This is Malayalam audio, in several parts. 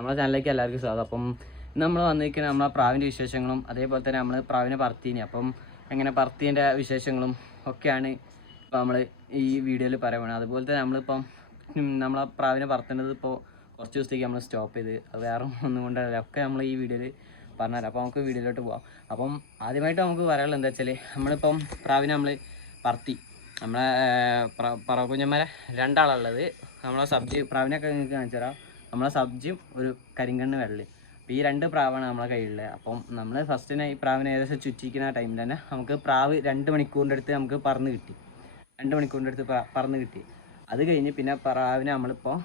നമ്മളെ ചാനലിലേക്ക് എല്ലാവർക്കും സ്വാഗതം. അപ്പം ഇന്ന് നമ്മൾ വന്നിരിക്കുന്നത് നമ്മളെ പ്രാവിൻ്റെ വിശേഷങ്ങളും അതേപോലെ തന്നെ നമ്മൾ പ്രാവിനെ പറത്തീനി, അപ്പം എങ്ങനെ പറത്തീൻ്റെ വിശേഷങ്ങളും ഒക്കെയാണ് ഇപ്പോൾ നമ്മൾ ഈ വീഡിയോയിൽ പറയുന്നത്. അതുപോലെ തന്നെ നമ്മളിപ്പം നമ്മളെ പ്രാവിനെ പറത്തേണ്ടത് ഇപ്പോൾ കുറച്ച് ദിവസത്തേക്ക് നമ്മൾ സ്റ്റോപ്പ് ചെയ്ത്, അത് വേറെ ഒന്നും കൊണ്ടല്ല, ഒക്കെ നമ്മൾ ഈ വീഡിയോയിൽ പറഞ്ഞുതരാം. അപ്പോൾ നമുക്ക് വീഡിയോയിലോട്ട് പോകാം. അപ്പം ആദ്യമായിട്ട് നമുക്ക് പറയാനുള്ളത് എന്താ വെച്ചാൽ, നമ്മളിപ്പം പ്രാവിനെ നമ്മൾ പറത്തി, നമ്മളെ പറവക്കുഞ്ഞന്മാരെ രണ്ടാളുള്ളത്. നമ്മളെ സബ്ജി പ്രാവിനൊക്കെ നിങ്ങൾക്ക് കാണിച്ചു തരാം. നമ്മളെ സബ്ജിയും ഒരു കരിങ്കണ്ണ് വെള്ളി, അപ്പോൾ ഈ രണ്ട് പ്രാവാണ് നമ്മളെ കയ്യിലുള്ളത്. അപ്പം നമ്മൾ ഫസ്റ്റിനെ ഈ പ്രാവിനെ ഏകദേശം ചുറ്റിക്കുന്ന ടൈമിൽ തന്നെ നമുക്ക് പ്രാവ് 2 മണിക്കൂറിൻ്റെ അടുത്ത് നമുക്ക് പറന്ന് കിട്ടി. 2 മണിക്കൂറിൻ്റെ അടുത്ത് പറന്ന് കിട്ടി. അത് കഴിഞ്ഞ് പിന്നെ പ്രാവിനെ നമ്മളിപ്പോൾ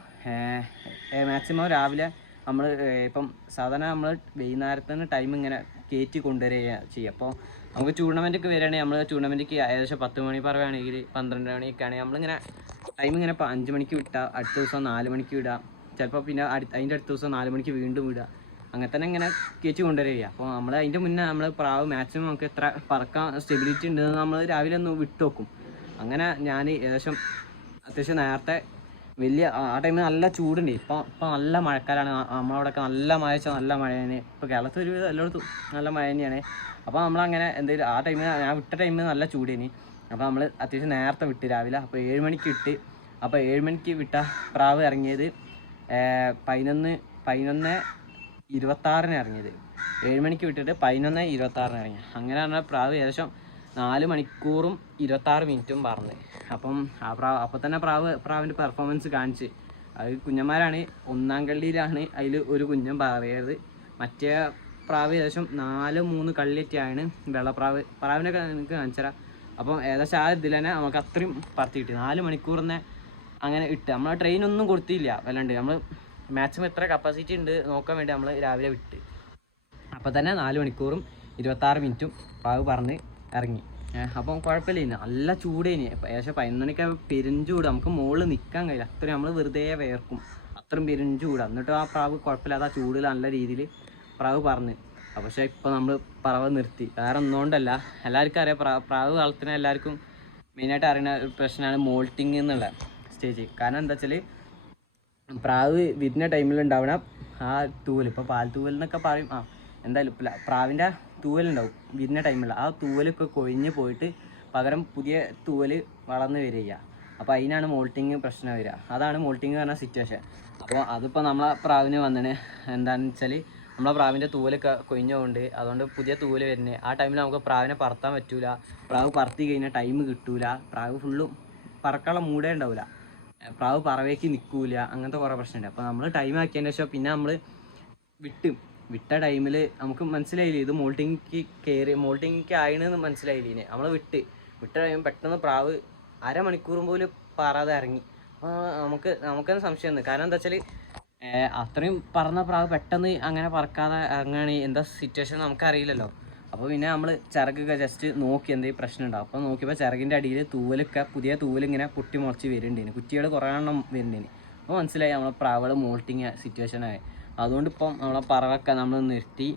മാക്സിമം രാവിലെ നമ്മൾ ഇപ്പം സാധാരണ നമ്മൾ വൈകുന്നേരത്തിന് ടൈം ഇങ്ങനെ കയറ്റി കൊണ്ടുവരിക ചെയ്യുക. അപ്പോൾ നമുക്ക് ടൂർണമെൻറ്റൊക്കെ വരികയാണെങ്കിൽ നമ്മൾ ടൂർണമെൻറ്റിക്ക് ഏകദേശം 10 മണി പറയുകയാണെങ്കിൽ 12 മണിയൊക്കെ ആണെങ്കിൽ നമ്മളിങ്ങനെ ടൈം ഇങ്ങനെ ഇപ്പോൾ 5 മണിക്ക് വിട്ടാൽ അടുത്ത ദിവസം 4 മണിക്ക് വിടുക, ചിലപ്പോൾ പിന്നെ അതിൻ്റെ അടുത്ത ദിവസം 4 മണിക്ക് വീണ്ടും വിടുക, അങ്ങനെ തന്നെ ഇങ്ങനെ കയറ്റി കൊണ്ടുവരിക. അപ്പോൾ നമ്മൾ അതിൻ്റെ മുന്നേ നമ്മൾ പ്രാവ് മാക്സിമം നമുക്ക് എത്ര പറക്കാൻ സ്റ്റെബിലിറ്റി ഉണ്ടെന്ന് നമ്മൾ രാവിലെ ഒന്ന് വിട്ട് വെക്കും. അങ്ങനെ ഞാൻ ഏകദേശം അത്യാവശ്യം നേരത്തെ വലിയ ആ ടൈമിൽ നല്ല ചൂടുണ്ട്. ഇപ്പോൾ നല്ല മഴക്കാലമാണ്. നമ്മളവിടെയൊക്കെ നല്ല മഴ വെച്ചാൽ നല്ല മഴയാണ്. ഇപ്പോൾ കേരളത്തിൽ ഒരു എല്ലായിടത്തും നല്ല മഴ തന്നെയാണ്. അപ്പോൾ നമ്മളങ്ങനെ എന്തെങ്കിലും ആ ടൈമിൽ ഞാൻ വിട്ട ടൈമിൽ നല്ല ചൂടിന്. അപ്പോൾ നമ്മൾ അത്യാവശ്യം നേരത്തെ വിട്ട് രാവിലെ, അപ്പോൾ 7 മണിക്ക് വിട്ട്. അപ്പോൾ 7 മണിക്ക് വിട്ട പ്രാവ് ഇറങ്ങിയത് 11:26 ഇറങ്ങിയത്. 7 മണിക്ക് വിട്ടിട്ട് 11:26 ഇറങ്ങി. അങ്ങനെ പറഞ്ഞാൽ പ്രാവ് ഏകദേശം 4 മണിക്കൂറും 26 മിനിറ്റും പറന്ന്. അപ്പം അപ്പോൾ തന്നെ പ്രാവിൻ്റെ പെർഫോമൻസ് കാണിച്ച്. അത് കുഞ്ഞന്മാരാണ്, 1-ാം കള്ളിയിലാണ് അതിൽ ഒരു കുഞ്ഞൻ പറയത്. മറ്റേ പ്രാവ് ഏകദേശം 4-3 കള്ളിയൊക്കെയാണ് പ്രാവിനൊക്കെ നിങ്ങൾക്ക് കാണിച്ചുതരാം. അപ്പം ഏകദേശം ആ ഇതിൽ തന്നെ നമുക്ക് അത്രയും പറത്തി കിട്ടി. 4 മണിക്കൂറിനെ അങ്ങനെ ഇട്ട്. നമ്മൾ ട്രെയിനൊന്നും കൊടുത്തില്ല വല്ലാണ്ട്. നമ്മൾ മാക്സിമം എത്ര കപ്പാസിറ്റി ഉണ്ട് നോക്കാൻ വേണ്ടി നമ്മൾ രാവിലെ വിട്ട്. അപ്പോൾ തന്നെ 4 മണിക്കൂറും 26 മിനിറ്റും പ്രാവ് പറന്ന് ഇറങ്ങി. അപ്പം കുഴപ്പമില്ല, നല്ല ചൂടേനി. ഏകദേശം 11 മണിക്ക് പെരുംചൂട്, നമുക്ക് മുകളിൽ നിൽക്കാൻ കഴിയില്ല, അത്രയും നമ്മൾ വെറുതെ വേർക്കും, അത്രയും പെരുംചൂട്. എന്നിട്ട് ആ പ്രാവ് കുഴപ്പമില്ലാതെ ആ ചൂടിൽ നല്ല രീതിയിൽ പ്രാവ് പറന്ന്. പക്ഷേ ഇപ്പോൾ നമ്മൾ പറവ് നിർത്തി. വേറെ ഒന്നുകൊണ്ടല്ല, എല്ലാവർക്കും അറിയാം പ്രാവ് വളർത്തുന്ന എല്ലാവർക്കും മെയിനായിട്ട് അറിയുന്ന ഒരു പ്രശ്നമാണ് മോൾട്ടിങ് എന്നുള്ള സ്റ്റേജ്. കാരണം എന്താ വെച്ചാൽ പ്രാവ് വിരിഞ്ഞ ടൈമിൽ ഉണ്ടാവണം ആ തൂവൽ, ഇപ്പോൾ പാൽ തൂവൽ എന്നൊക്കെ പറയും. എന്തായാലും പ്രാവിൻ്റെ തൂവലുണ്ടാവും വിരിഞ്ഞ ടൈമിൽ. ആ തൂവലൊക്കെ കൊഴിഞ്ഞ് പോയിട്ട് പകരം പുതിയ തൂവൽ വളർന്ന് വരിക. അപ്പോൾ അതിനാണ് മോൾട്ടിങ് പ്രശ്നം വരിക. അതാണ് മോൾട്ടിങ് പറഞ്ഞ സിറ്റുവേഷൻ. അപ്പോൾ അതിപ്പോൾ നമ്മളെ പ്രാവിന് വന്നിന് എന്താണെന്ന് വെച്ചാൽ, നമ്മളെ പ്രാവിൻ്റെ തൂവലൊക്കെ കൊഴിഞ്ഞുകൊണ്ട് അതുകൊണ്ട് പുതിയ തൂവല് വരുന്നത്. ആ ടൈമിൽ നമുക്ക് പ്രാവിനെ പറത്താൻ പറ്റൂല. പ്രാവ് പറത്തി കഴിഞ്ഞാൽ ടൈം കിട്ടൂല. പ്രാവ് ഫുള്ളും പറക്കാനുള്ള മൂടേ ഉണ്ടാവില്ല. പ്രാവ് പറവേക്ക് നിൽക്കൂല. അങ്ങനത്തെ കുറേ പ്രശ്നമുണ്ട്. അപ്പോൾ നമ്മൾ ടൈം ആക്കിയതിന് ശേഷം പിന്നെ നമ്മൾ വിട്ട ടൈമിൽ നമുക്ക് മനസ്സിലായില്ലേ ഇത് മോൾട്ടിങ് ആയിണെന്ന് മനസ്സിലായില്ലേ. നമ്മൾ വിട്ട ടൈം പെട്ടെന്ന് പ്രാവ് അരമണിക്കൂറും പോലും പാറാതെ ഇറങ്ങി. അപ്പോൾ നമുക്കെന്നെ സംശയം ഉണ്ട്. കാരണം എന്താ വെച്ചാൽ അത്രയും പറന്ന പ്രാവ് പെട്ടെന്ന് അങ്ങനെ പറക്കാതെ ഇറങ്ങുകയാണ് എന്താ സിറ്റുവേഷൻ നമുക്കറിയില്ലല്ലോ. അപ്പോൾ പിന്നെ നമ്മൾ ചിറകൊക്കെ ജസ്റ്റ് നോക്കി എന്തെങ്കിലും പ്രശ്നം ഉണ്ടാവും. അപ്പോൾ നോക്കിയപ്പോൾ ചിറകിൻ്റെ അടിയിൽ പുതിയ തൂവലിങ്ങനെ പൊട്ടി മുളച്ച് വരുന്നുണ്ടേന്, കുറ്റികൾ കുറേ എണ്ണം വരുന്നുണ്ടേന്. അപ്പോൾ മനസ്സിലായി നമ്മളെ പ്രാവുകൾ മോൾട്ടിങ് സിറ്റുവേഷനായി. അതുകൊണ്ട് ഇപ്പം നമ്മളെ പറവൊക്കെ നമ്മൾ നിർത്തി.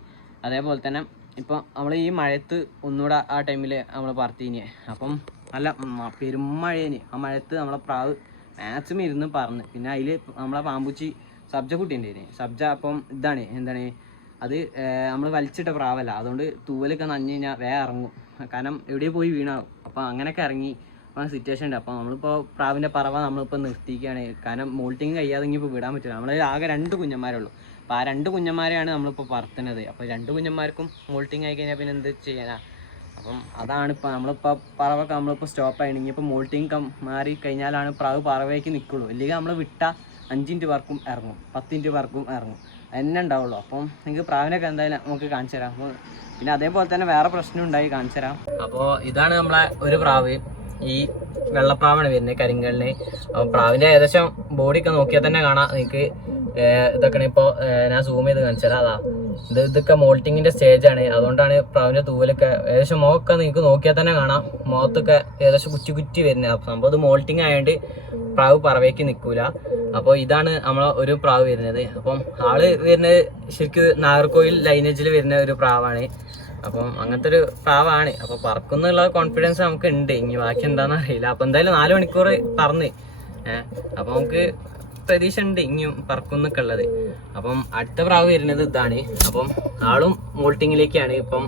അതേപോലെ തന്നെ ഇപ്പം നമ്മൾ ഈ മഴയത്ത് ഒന്നുകൂടെ ആ ടൈമിൽ നമ്മൾ പറത്തീനി. അപ്പം നല്ല പെരുമഴേന്. ആ മഴയത്ത് നമ്മളെ പ്രാവ് മാക്സിമം ഇരുന്ന് പറന്ന്. പിന്നെ അതിൽ നമ്മളെ പാമ്പൂച്ചി സബ്ജ കുട്ടി ഉണ്ടായിന്. സബ്ജ അപ്പം എന്താണ് അത് നമ്മൾ വലിച്ചിട്ട പ്രാവല്ല, അതുകൊണ്ട് തൂവലൊക്കെ നനഞ്ഞു കഴിഞ്ഞാൽ വേഗം ഇറങ്ങും. കാരണം എവിടെയും പോയി വീണാവും. അപ്പോൾ അങ്ങനെയൊക്കെ ഇറങ്ങി സിറ്റുവേഷൻ ഉണ്ട്. അപ്പോൾ നമ്മളിപ്പോൾ പ്രാവിൻ്റെ പറവ നമ്മളിപ്പോൾ നിർത്തിക്കുകയാണ്. കാരണം മോൾട്ടിങ് കഴിയാതെ ഇപ്പോൾ വിടാൻ പറ്റില്ല. നമ്മൾ ആകെ 2 കുഞ്ഞന്മാരുള്ളൂ. അപ്പോൾ ആ 2 കുഞ്ഞന്മാരെയാണ് നമ്മളിപ്പോൾ പറത്തുന്നത്. അപ്പോൾ 2 കുഞ്ഞന്മാർക്കും മോൾട്ടിങ് ആയി കഴിഞ്ഞാൽ പിന്നെ എന്ത് ചെയ്യാനാ. അപ്പം അതാണ് ഇപ്പോൾ നമ്മളിപ്പോൾ പറവൊക്കെ നമ്മളിപ്പോൾ സ്റ്റോപ്പ് ആയിണെങ്കിൽ ഇപ്പോൾ മോൾട്ടിങ് മാറി കഴിഞ്ഞാലാണ് പ്രാവ് പറവയ്ക്ക് നിൽക്കുള്ളൂ. ഇല്ലെങ്കിൽ നമ്മൾ വിട്ട 5 മിനിറ്റ് വർക്കും ഇറങ്ങും, 10 മിനിറ്റ് വർക്കും ഇറങ്ങും, എന്നെ ഉണ്ടാവുള്ളൂ. അപ്പം നിങ്ങൾക്ക് പ്രാവിനൊക്കെ എന്തായാലും നമുക്ക് കാണിച്ചു തരാം. അപ്പോൾ പിന്നെ അതേപോലെ തന്നെ വേറെ പ്രശ്നം ഉണ്ടായി, കാണിച്ചു തരാം. അപ്പോൾ ഇതാണ് നമ്മളെ ഒരു പ്രാവ്, ഈ വെള്ളപ്രാവാണ് വരുന്നത്, കരിങ്കല്ലിന്. അപ്പോൾ പ്രാവിൻ്റെ ഏകദേശം ബോഡിയൊക്കെ നോക്കിയാൽ തന്നെ കാണാം നിങ്ങൾക്ക്. ഇതൊക്കെയാണ് ഇപ്പോൾ ഞാൻ സൂം ചെയ്ത് കാണിച്ചു തരാം. ഇതൊക്കെ മോൾട്ടിങ്ങിൻ്റെ സ്റ്റേജാണ്. അതുകൊണ്ടാണ് പ്രാവിൻ്റെ തൂവലൊക്കെ ഏകദേശം മുഖമൊക്കെ നിങ്ങൾക്ക് നോക്കിയാൽ തന്നെ കാണാം, മുഖത്തൊക്കെ ഏകദേശം കുറ്റി വരുന്നത്. അപ്പോൾ സംഭവം ഇത് മോൾട്ടിങ് ആയതുകൊണ്ട് പ്രാവ് പറവേക്ക് നിൽക്കൂല. അപ്പോൾ ഇതാണ് നമ്മളെ ഒരു പ്രാവ് വരുന്നത്. അപ്പം ആള് വരുന്നത് ശരിക്കും നാഗർകോയിൽ ലൈനേജിൽ വരുന്ന ഒരു പ്രാവാണ്. അപ്പം അങ്ങനത്തെ ഒരു പ്രാവാണ്. അപ്പോൾ പറക്കുന്നുള്ള കോൺഫിഡൻസ് നമുക്ക് ഉണ്ട്. ഇനി ബാക്കി എന്താണെന്ന് അറിയില്ല. അപ്പോൾ എന്തായാലും 4 മണിക്കൂർ പറന്ന്. അപ്പോൾ നമുക്ക് പ്രതീക്ഷ ഉണ്ട് ഇനിയും പറക്കുന്നൊക്കെ ഉള്ളത്. അപ്പം അടുത്ത പ്രാവ് വരുന്നത് ഇതാണ്. അപ്പം ആളും മോൾട്ടിങ്ങിലേക്കാണ്. ഇപ്പം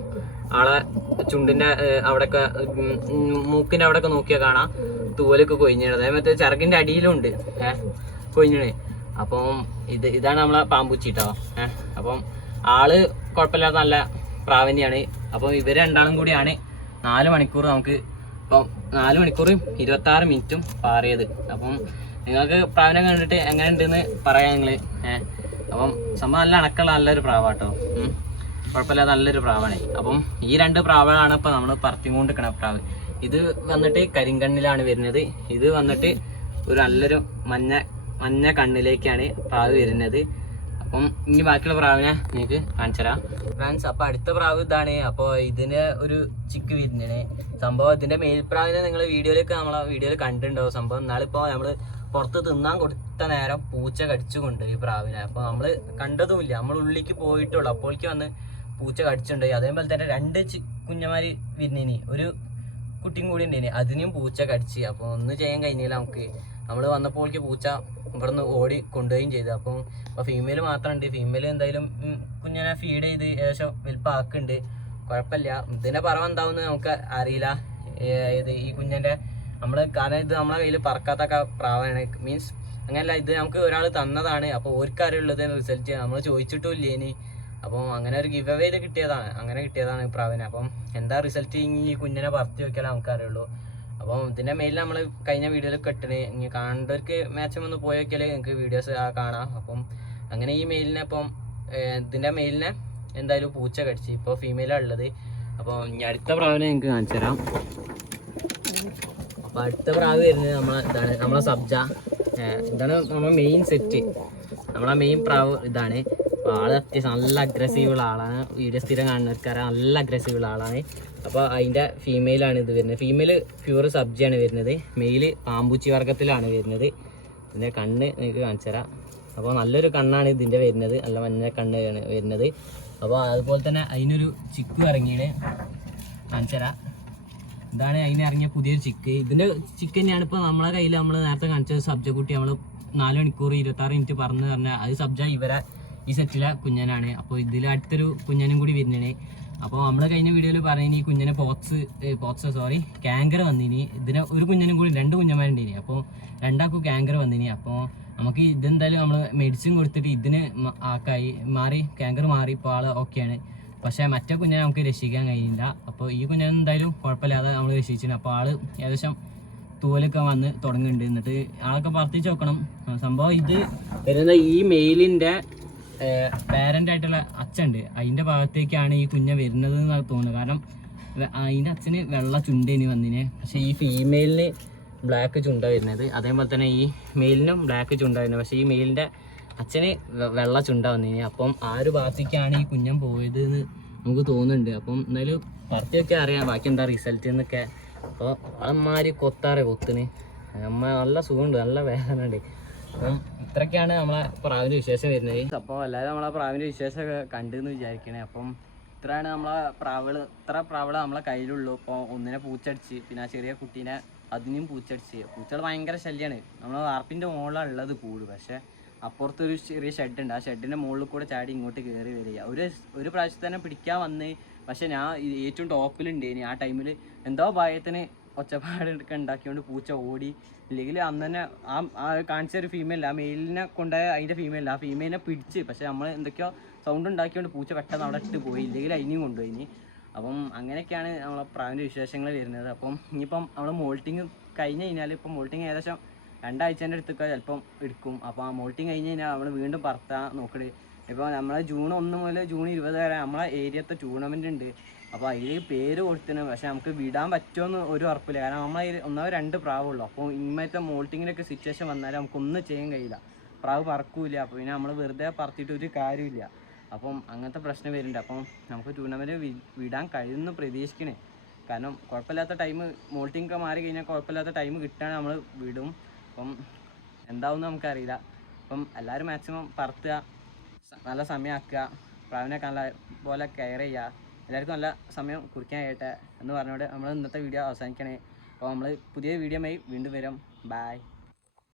ആളെ ചുണ്ടിന്റെ അവിടെയൊക്കെ മൂക്കിന്റെ അവിടെയൊക്കെ നോക്കിയാൽ കാണാം തൂവലൊക്കെ കൊഴിഞ്ഞത്. അതേമത്തെ ചിറകിന്റെ അടിയിലും ഉണ്ട് കൊഴിഞ്ഞത്. അപ്പം ഇതാണ് നമ്മളെ പാമ്പൂച്ചിട്ടോ. അപ്പം ആള് കുഴപ്പമില്ലാത്ത നല്ല പ്രാവന്യാണ്. അപ്പം ഇവർ രണ്ടാളും കൂടിയാണ് 4 മണിക്കൂർ നമുക്ക് ഇപ്പം 4 മണിക്കൂറും 26 മിനിറ്റും പാറിയത്. അപ്പം നിങ്ങൾക്ക് പ്രാവിനെ കണ്ടിട്ട് എങ്ങനെ ഉണ്ടെന്ന് പറയാം നിങ്ങൾ. അപ്പം സംഭവം നല്ല അണക്കുള്ള നല്ലൊരു പ്രാവാട്ടോ. കുഴപ്പമില്ലാതെ നല്ലൊരു പ്രാവാണ്. അപ്പം ഈ 2 പ്രാവുകളാണ് ഇപ്പം നമ്മൾ പറത്തിക്കൊണ്ട് നിൽക്കണ പ്രാവ്. ഇത് വന്നിട്ട് കരിങ്കണ്ണിലാണ് വരുന്നത്. ഇത് വന്നിട്ട് ഒരു നല്ലൊരു മഞ്ഞ കണ്ണിലേക്കാണ് പ്രാവ് വരുന്നത്. അപ്പം ഇനി ബാക്കിയുള്ള പ്രാവിനെ നിങ്ങൾക്ക് കാണിച്ചുതരാം ഫ്രണ്ട്സ്. അപ്പം അടുത്ത പ്രാവ് ഇതാണ്. അപ്പോൾ ഇതിന് ഒരു ചിക്ക് വരുന്നതാണ് സംഭവം. ഇതിൻ്റെ മേൽപ്രാവിനെ നിങ്ങൾ നമ്മളെ വീഡിയോയിൽ കണ്ടിട്ടുണ്ടാവും സംഭവം. എന്നാളിപ്പോൾ നമ്മൾ പുറത്ത് തിന്നാൻ കൊടുത്ത നേരം പൂച്ച കടിച്ചുകൊണ്ട് ഈ പ്രാവിനെ. അപ്പോൾ നമ്മൾ കണ്ടതുമില്ല, നമ്മൾ ഉള്ളിലേക്ക് പോയിട്ടുള്ളൂ, അപ്പോഴേക്ക് വന്ന് പൂച്ച കടിച്ചിട്ടുണ്ട്. അതേപോലെ തന്നെ 2 കുഞ്ഞന്മാർ വിരിഞ്ഞിനി, ഒരു കുട്ടിയും കൂടി ഉണ്ടായിനി, അതിനെയും പൂച്ച കടിച്ച്. അപ്പോൾ ഒന്നും ചെയ്യാൻ കഴിഞ്ഞില്ല നമുക്ക്. നമ്മൾ വന്നപ്പോഴേക്ക് പൂച്ച ഇവിടെ നിന്ന് ഓടി കൊണ്ടുപോവുകയും ചെയ്തു. അപ്പോൾ ഫീമെയിൽ മാത്രമുണ്ട്. ഫീമെയിൽ എന്തായാലും കുഞ്ഞിനെ ഫീഡ് ചെയ്ത് ഏകദേശം വലുപ്പമാക്കുന്നുണ്ട്, കുഴപ്പമില്ല. ഇതിൻ്റെ പറവ എന്താവുമെന്ന് നമുക്ക് അറിയില്ല. ഈ കുഞ്ഞിൻ്റെ കാരണം ഇത് നമ്മളെ കയ്യിൽ പറക്കാത്തൊക്കെ പ്രാവാണ്. മീൻസ് അങ്ങനെയല്ല, ഇത് നമുക്ക് ഒരാൾ തന്നതാണ്. അപ്പോൾ ഓർക്കറിയുള്ളത് റിസൾട്ട് നമ്മൾ ചോദിച്ചിട്ടും ഇല്ല ഇനി. അപ്പം അങ്ങനെ ഒരു ഗിവ് അവേ കിട്ടിയതാണ് പ്രാവിനെ. അപ്പം എന്താ റിസൾട്ട് ഈ കുഞ്ഞിനെ പറത്തി വെക്കാൻ നമുക്കറിയുള്ളൂ. അപ്പം ഇതിൻ്റെ മെയിലിൽ നമ്മൾ കഴിഞ്ഞ വീഡിയോയിൽ കെട്ടണ്. ഇനി കാണേണ്ടവർക്ക് മാക്സിമം ഒന്ന് പോയി നോക്കിയാൽ നിങ്ങൾക്ക് വീഡിയോസ് കാണാം. അപ്പം അങ്ങനെ ഈ മെയിലിനെ ഇതിൻ്റെ മെയിലിനെ എന്തായാലും പൂച്ച കടിച്ച്. ഇപ്പോൾ ഫീമെയിലാണ് ഉള്ളത്. അപ്പോൾ ഇനി അടുത്ത പ്രാവിനെ നിങ്ങൾക്ക് കാണിച്ചു തരാം. അപ്പോൾ അടുത്ത പ്രാവ് വരുന്നത് നമ്മളെ സബ്ജ. ഇതാണ് നമ്മളെ മെയിൻ സെറ്റ്. നമ്മളെ മെയിൻ പ്രാവ് ഇതാണ്. അപ്പോൾ ആൾ അത്യാവശ്യം നല്ല അഗ്രസീവുള്ള ആളാണ്. വീഡിയോ സ്ഥിരം കാണുന്നവർക്കറിയാം, നല്ല അഗ്രസീവുള്ള ആളാണ്. അപ്പോൾ അതിൻ്റെ ഫീമെയിലാണ് ഇത് വരുന്നത്. ഫീമെയിൽ പ്യൂർ സബ്ജിയാണ് വരുന്നത്. മെയിൽ പാമ്പൂച്ചി വർഗത്തിലാണ് വരുന്നത്. ഇതിൻ്റെ കണ്ണ് നിങ്ങൾക്ക് കാണിച്ചു തരാം. അപ്പോൾ നല്ലൊരു കണ്ണാണ് ഇതിൻ്റെ വരുന്നത്, നല്ല മഞ്ഞ കണ്ണാണ് വരുന്നത്. അപ്പോൾ അതുപോലെ തന്നെ അതിനൊരു ചിക്ക് ഇറങ്ങിയത് കാണിച്ചു തരാം. ഇതാണ് അതിന് ഇറങ്ങിയ പുതിയൊരു ചിക്ക്. ഇതിൻ്റെ ചിക്ക് തന്നെയാണ് ഇപ്പോൾ നമ്മളെ കയ്യിൽ നമ്മൾ നേരത്തെ കാണിച്ചത് സബ്ജ കുട്ടി. നമ്മൾ 4 മണിക്കൂർ 26 മിനിറ്റ് പറഞ്ഞാൽ അത് സബ്ജ ഇവരെ ഈ സെറ്റിലെ കുഞ്ഞനാണ്. അപ്പോൾ ഇതിൽ അടുത്തൊരു കുഞ്ഞനും കൂടി വരുന്നതാണ്. അപ്പോൾ നമ്മൾ കഴിഞ്ഞ വീഡിയോയിൽ പറയുന്നത് ഈ കുഞ്ഞിനെ ക്യാങ്കർ വന്നിനി. ഇതിന് ഒരു കുഞ്ഞനും കൂടി 2 കുഞ്ഞന്മാരുണ്ടിനി. അപ്പോൾ 2 ക്യാങ്കർ വന്നിനി. അപ്പോൾ നമുക്ക് ഇതെന്തായാലും നമ്മൾ മെഡിസിൻ കൊടുത്തിട്ട് ഇതിന് ക്യാങ്കർ മാറി ഇപ്പോൾ ആൾ ഓക്കെയാണ്. പക്ഷേ മറ്റേ കുഞ്ഞിനെ നമുക്ക് രക്ഷിക്കാൻ കഴിയില്ല. അപ്പോൾ ഈ കുഞ്ഞിനെ എന്തായാലും കുഴപ്പമില്ലാതെ നമ്മൾ രക്ഷിച്ചിട്ടുണ്ട്. അപ്പോൾ ആൾ ഏകദേശം തൂവലൊക്കെ വന്ന് തുടങ്ങുന്നുണ്ട്. എന്നിട്ട് ആളൊക്കെ പറത്തിച്ച് നോക്കണം. സംഭവം ഇത് വരുന്നത് ഈ മെയിലിൻ്റെ പാരൻ്റ് ആയിട്ടുള്ള അച്ഛനുണ്ട്, അതിൻ്റെ ഭാഗത്തേക്കാണ് ഈ കുഞ്ഞ വരുന്നത് എന്നാണ് തോന്നുന്നത്. കാരണം അതിൻ്റെ അച്ഛന് വെള്ള ചുണ്ടേനി വന്നിന്, പക്ഷേ ഈ ഫീമെയിലിന് ബ്ലാക്ക് ചുണ്ട വരുന്നത്. അതേപോലെ തന്നെ ഈ മെയിലിനും ബ്ലാക്ക് ചുണ്ട വരുന്നത്. പക്ഷേ ഈ മെയിലിൻ്റെ അച്ഛന് വെള്ള ചുണ്ട വന്നിന്. അപ്പം ആ ഒരു ഭാഗത്തേക്കാണ് ഈ കുഞ്ഞൻ പോയത് എന്ന് നമുക്ക് തോന്നുന്നുണ്ട്. അപ്പം എന്തായാലും പറത്തിയൊക്കെ അറിയാം ബാക്കി എന്താ റിസൾട്ട് എന്നൊക്കെ. അപ്പോൾ അമ്മമാര് കൊത്തിന് നല്ല സുഖമുണ്ട്, നല്ല വേദന ഉണ്ട്. അപ്പം ഇത്രയൊക്കെയാണ് നമ്മളെ പ്രാവിൻ്റെ വിശേഷം വരുന്നത്. അപ്പോൾ എല്ലാവരും നമ്മളെ പ്രാവിൻ്റെ വിശേഷമൊക്കെ കണ്ടെന്ന് വിചാരിക്കണേ. അപ്പം ഇത്രയാണ് ഇത്ര പ്രാവുകൾ നമ്മളെ കയ്യിലുള്ളൂ. ഇപ്പോൾ ഒന്നിനെ പൂച്ചടിച്ച്, പിന്നെ ആ ചെറിയ കുട്ടീനെ അതിനും പൂച്ചടിച്ച്. പൂച്ചകൾ ഭയങ്കര ശല്യമാണ്. നമ്മൾ വാർപ്പിൻ്റെ മുകളിലാണ് ഉള്ളത് കൂട്. പക്ഷേ അപ്പുറത്തൊരു ചെറിയ ഷെഡുണ്ട്, ആ ഷെഡിൻ്റെ മുകളിൽ കൂടെ ചാടി ഇങ്ങോട്ട് കയറി വരിക. ഒരു പ്രാവശ്യം തന്നെ പിടിക്കാൻ വന്ന്. പക്ഷെ ഞാൻ ഏറ്റവും ടോപ്പിലുണ്ട് ഇനി ആ ടൈമിൽ എന്തോ ഭയത്തിന് ഒച്ചപ്പാടൊക്കെ ഉണ്ടാക്കിക്കൊണ്ട് പൂച്ച ഓടി. ഇല്ലെങ്കിൽ അന്ന് തന്നെ ആ കാണിച്ച ഒരു ഫീമെയിൽ, ആ മെയിലിനെ കൊണ്ടുപോയ അതിൻ്റെ ഫീമെയിൽ, ആ ഫീമെയിലിനെ പിടിച്ച്. പക്ഷേ നമ്മൾ എന്തൊക്കെയോ സൗണ്ട് ഉണ്ടാക്കിക്കൊണ്ട് പൂച്ച പെട്ടെന്ന് അവിടെ ഇട്ട് പോയി, ഇല്ലെങ്കിൽ അതിനെയും കൊണ്ടുപോയി. അപ്പം അങ്ങനെയൊക്കെയാണ് നമ്മളെ പ്രാവിൻ്റെ വിശേഷങ്ങൾ വരുന്നത്. അപ്പം ഇനിയിപ്പം നമ്മൾ മോൾട്ടിങ് കഴിഞ്ഞ് കഴിഞ്ഞാൽ ഇപ്പം മോൾട്ടിങ് ഏകദേശം 2 ആഴ്ചേൻ്റെ അടുത്തൊക്കെ ചിലപ്പം എടുക്കും. അപ്പോൾ ആ മോൾട്ടിങ് കഴിഞ്ഞ് കഴിഞ്ഞാൽ നമ്മൾ വീണ്ടും പറത്താൻ നോക്കണേ. ഇപ്പോൾ നമ്മളെ ജൂൺ 1 മുതൽ ജൂൺ 20 വരെ നമ്മളെ ഏരിയത്തെ ടൂർണമെൻ്റ് ഉണ്ട്. അപ്പോൾ അതിൽ പേര് കൊടുത്തിന്. പക്ഷേ നമുക്ക് വിടാൻ പറ്റുമെന്ന് ഒരു ഉറപ്പില്ല. കാരണം നമ്മളെ 1-2 പ്രാവുള്ളൂ. അപ്പോൾ ഇങ്ങനത്തെ മോൾട്ടിങ്ങിനൊക്കെ സിറ്റുവേഷൻ വന്നാൽ നമുക്കൊന്നും ചെയ്യാൻ കഴിയില്ല, പ്രാവ് പറക്കൂല. അപ്പോൾ പിന്നെ നമ്മൾ വെറുതെ പറത്തിയിട്ട് ഒരു കാര്യമില്ല. അപ്പം അങ്ങനത്തെ പ്രശ്നം വരുന്നുണ്ട്. അപ്പം നമുക്ക് ടൂർണമെൻറ്റ് വിടാൻ കഴിയുമെന്ന് പ്രതീക്ഷിക്കണേ. കാരണം കുഴപ്പമില്ലാത്ത ടൈം മോൾട്ടിങ് ഒക്കെ മാറി കഴിഞ്ഞാൽ കുഴപ്പമില്ലാത്ത ടൈം കിട്ടുകയാണെങ്കിൽ നമ്മൾ വിടും. അപ്പം എന്താവുമെന്ന് നമുക്കറിയില്ല. അപ്പം എല്ലാവരും മാക്സിമം പറത്തുക, നല്ല സമയമാക്കുക, പ്രാവിനെ നല്ല പോലെ കെയർ ചെയ്യുക. എല്ലാവർക്കും നല്ല സമയം കുറിക്കാൻ കഴിയട്ടെ എന്ന് പറഞ്ഞുകൊണ്ട് നമ്മൾ ഇന്നത്തെ വീഡിയോ അവസാനിക്കണേ. അപ്പോൾ നമ്മൾ പുതിയ വീഡിയോയുമായി വീണ്ടും വരും. ബൈ.